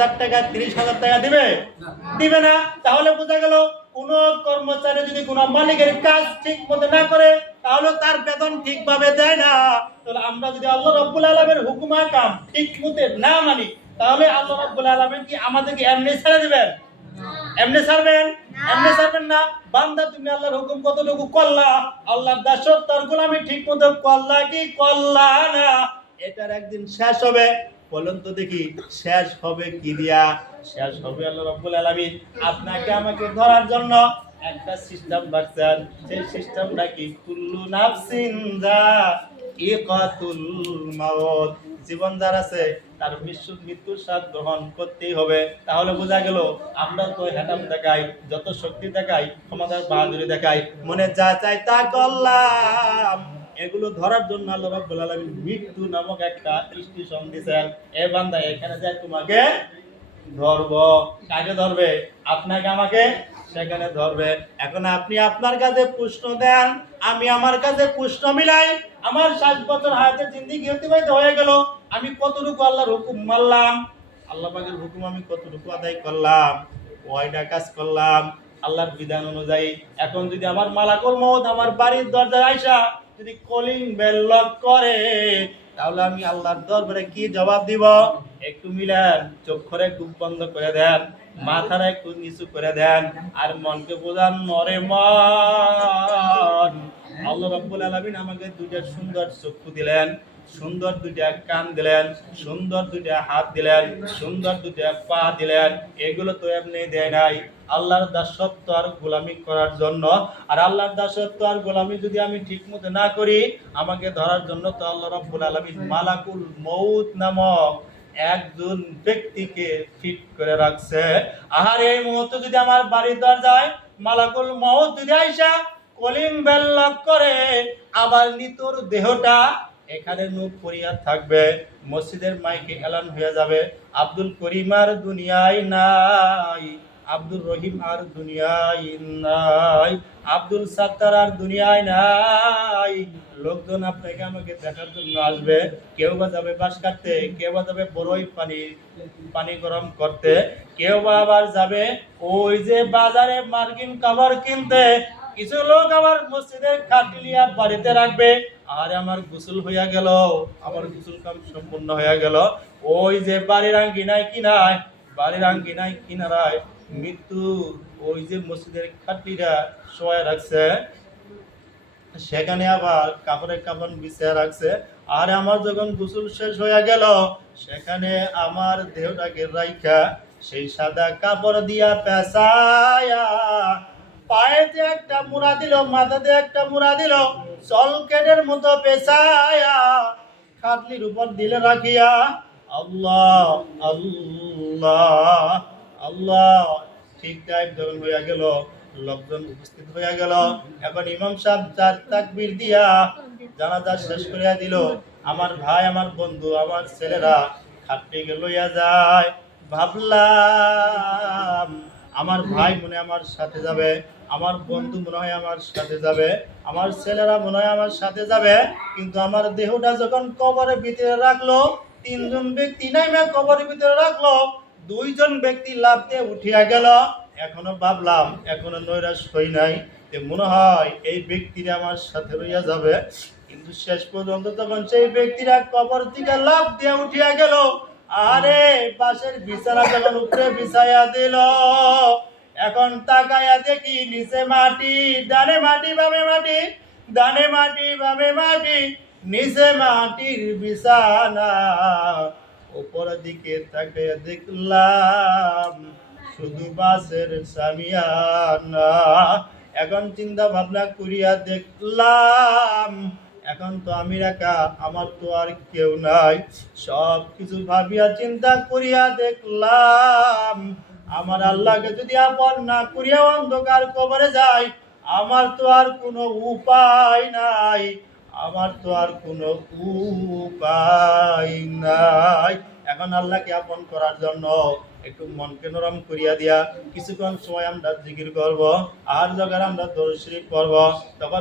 20,000 টাকা 30,000 টাকা দিবে? দিবে না। তাহলে বোঝা গেল কোন কর্মচারী যদি কোন মালিকের কাজ ঠিক মতো না করে তাহলে তার বেতন ঠিকভাবে দেয় না। তাহলে আমরা যদি আল্লাহ রাব্বুল আলামিনের হুকুম আহকাম ঠিক মতো না মানি তাহলে আল্লাহ রাব্বুল আলামিন কি আমাদেরকে এমনি ছেড়ে দিবেন? এমনি ছাড়বেন? এমনি ছাড়বেন না। বান্দা তুমি আল্লাহর হুকুম কতটুকু করলা, আল্লাহর দাসত্বর গোলামি ঠিক মতো করলা কি করলা না, এটার একদিন শেষ হবে। বলুন তো দেখি শেষ হবে কি দিয়া? শেষ হবে আল্লাহ রাব্বুল আলামিন আপনাকে আমাকে ধরার জন্য একটা সিস্টেম রাখছেন। সেই সিস্টেমটা কি? কুল্লু নাফসিন যায়িকাতুল মাউত। জীবন যার আছে তার মৃত্যুর স্বাদ গ্রহণ করতেই হবে। তাহলে বোঝা গেল আমরা তো হ্যাটাম দেখাই, যত শক্তি দেখাই, ক্ষমতার বাহাদুরি দেখাই, মনে যা চাই তা করলাম। এগুলো ধরার জন্য আল্লাহ রাব্বুল আলামিন মৃত্যু নামক একটা স্টেশন দিয়েছেন। এ বান্দা এখানে যায় তোমাকে ধরব। কাকে ধরবে? আপনাকে আমাকে সেখানে ধরবে। এখন আপনি আপনার কাছে প্রশ্ন দেন, আমি আমার কাছে প্রশ্ন মিলাই। আমার 60 বছর হায়াতের জিন্দেগি অতিবাহিত হয়ে গেল, আমি কতটুকু আল্লাহর হুকুম মানলাম, আল্লাহ পাকের হুকুম আমি কতটুকু আদায় করলাম, কয়টা কাজ করলাম আল্লাহর বিধান অনুযায়ী। এখন যদি আমার মালাকুল মউত আমার বাড়ির দরজায় আইসা যদি কলিং বেল লক করে তাহলে আমি আল্লাহর দরবারে কি জবাব দিব? একটু মিলেন, চোখরে খুব বন্ধ করে দেন, মাথার একটু নিচু করে দেন, আর মনকে বোঝান নরে মন। আল্লাহ রাব্বুল আলামিন আমাকে দুইটা সুন্দর চক্ষু দিলেন, সুন্দর দুইটা কান দিলেন, সুন্দর দুইটা হাত দিলেন, সুন্দর দুইটা পা দিলেন। এগুলো তো এমনি দেয় নাই, আল্লাহর দাসত্ব আর গোলামি করার জন্য। আর আল্লাহর দাসত্ব আর গোলামি যদি আমি ঠিক মতো না করি, আমাকে ধরার জন্য তো আল্লাহ রাব্বুল আলামিন মালাকুল মউত নামক একজন ব্যক্তিকে ফিট করে রাখছে। আর এই মুহূর্তে যদি আমার বাড়ির দরজায় মালাকুল মউত যদি আইসা কলিং বেল লক করে, আবার নিতর দেহটা এখানে নূর করিয়া থাকবে, মসজিদের মাইকে এলান হয়ে যাবে, আব্দুল করিম আর দুনিয়ায় নাই, আব্দুল রহিম আর দুনিয়ায় নাই, আব্দুল সাত্তার আর দুনিয়ায় নাই। লোকজন আপনাকে আমাকে দেখার জন্য আসবে, কেউ বা যাবে বাঁশ কাটতে, কেউ বা যাবে বড়ই পানি গরম করতে, কেউ বা আবার যাবে ওই যে বাজারে মার্কিন খাবার কিনতে, কিছু লোক আবার মসজিদের খাটলিয়া বাড়িতে রাখবে। আর আমার গোসল হইয়া গেল, আমার গোসল কাম সম্পূর্ণ হইয়া গেল, ওই যে বাড়ির আঙ্গিনায় কিনায়, বাড়ির আঙ্গিনায় কিনারায় মৃত্যু ওই যে মসজিদের খাটলিটা শোয়া রাখছে, সেখানে আবার কাপড়ের কাপড় বিছিয়ে রাখছে। আর আমার যখন গোসল শেষ হয়ে গেল, সেখানে আমার দেহটাকে রাইখা সেই সাদা কাপড় দিয়া পেঁচায়া পায়েতে একটা মুড়া দিল, মাথাতে একটা মুড়া দিল, সলকেটের মতো পেঁচায়া খাটলির উপর দিলে রাখিয়া আল্লাহ আল্লাহ আল্লাহ ঠিক টাইম যখন হইয়া গেল, লোকজন উপস্থিত হইয়া গেল। এখন ইমাম সাহেব চার তাকবীর দিয়া জানাজা শেষ করিয়া দিল। আমার ভাই, আমার বন্ধু, আমার ছেলেরা খাটলিকে লইয়া যায়। ভাবলাম আমার ভাই মনে আমার সাথে যাবে, আমার বন্ধু মনে হয় আমার সাথে যাবে, আমার ছেলেরা মনে হয় আমার সাথে যাবে, কিন্তু আমার দেহটা যখন কবরের ভিতরে রাখলো, তিনজন ব্যক্তি নাইমা কবরের ভিতরে রাখলো, দুইজন ব্যক্তি লাফ দিয়ে উঠিয়া গেল। এখনো ভাবলাম, এখনো নৈরাশ হই নাই, যে মনে হয় এই ব্যক্তিরা আমার সাথে রইয়া যাবে। কিন্তু শেষ পর্যন্ত তখন সেই ব্যক্তিরা কবর থেকে লাফ দিয়ে উঠিয়া গেল। আরে পাশের বিছানা যখন উপরে বিছাইয়া দিল, এখন তাকায়া দেখি নিচে মাটি, ডানে মাটি বামে মাটি, ডানে মাটি বামে মাটি, নিচে মাটির বিছানা। উপরের দিকে তাকায়া দেখলাম শুধু বাসের সামিয়ানা। এখন চিন্তা ভাবনা করিয়া দেখলাম এখন তো আমি একা, আমার তো আর কেউ নাই। সব কিছু ভাবিয়া চিন্তা করিয়া দেখলাম আমার আল্লাহকে যদি আপন না করিয়া অন্ধকার কবরে যাই, আমার তো আর কোনো উপায় নাই, আমার তো আর কোনো উপায় নাই। এখন আল্লাহকে আপন করার জন্য একটু মনকে নরম করিয়া দিয়া কিছুক্ষণ সময় আমরা জিকির করব, আর যখন আমরা দরুদ শরীফ পড়ব তখন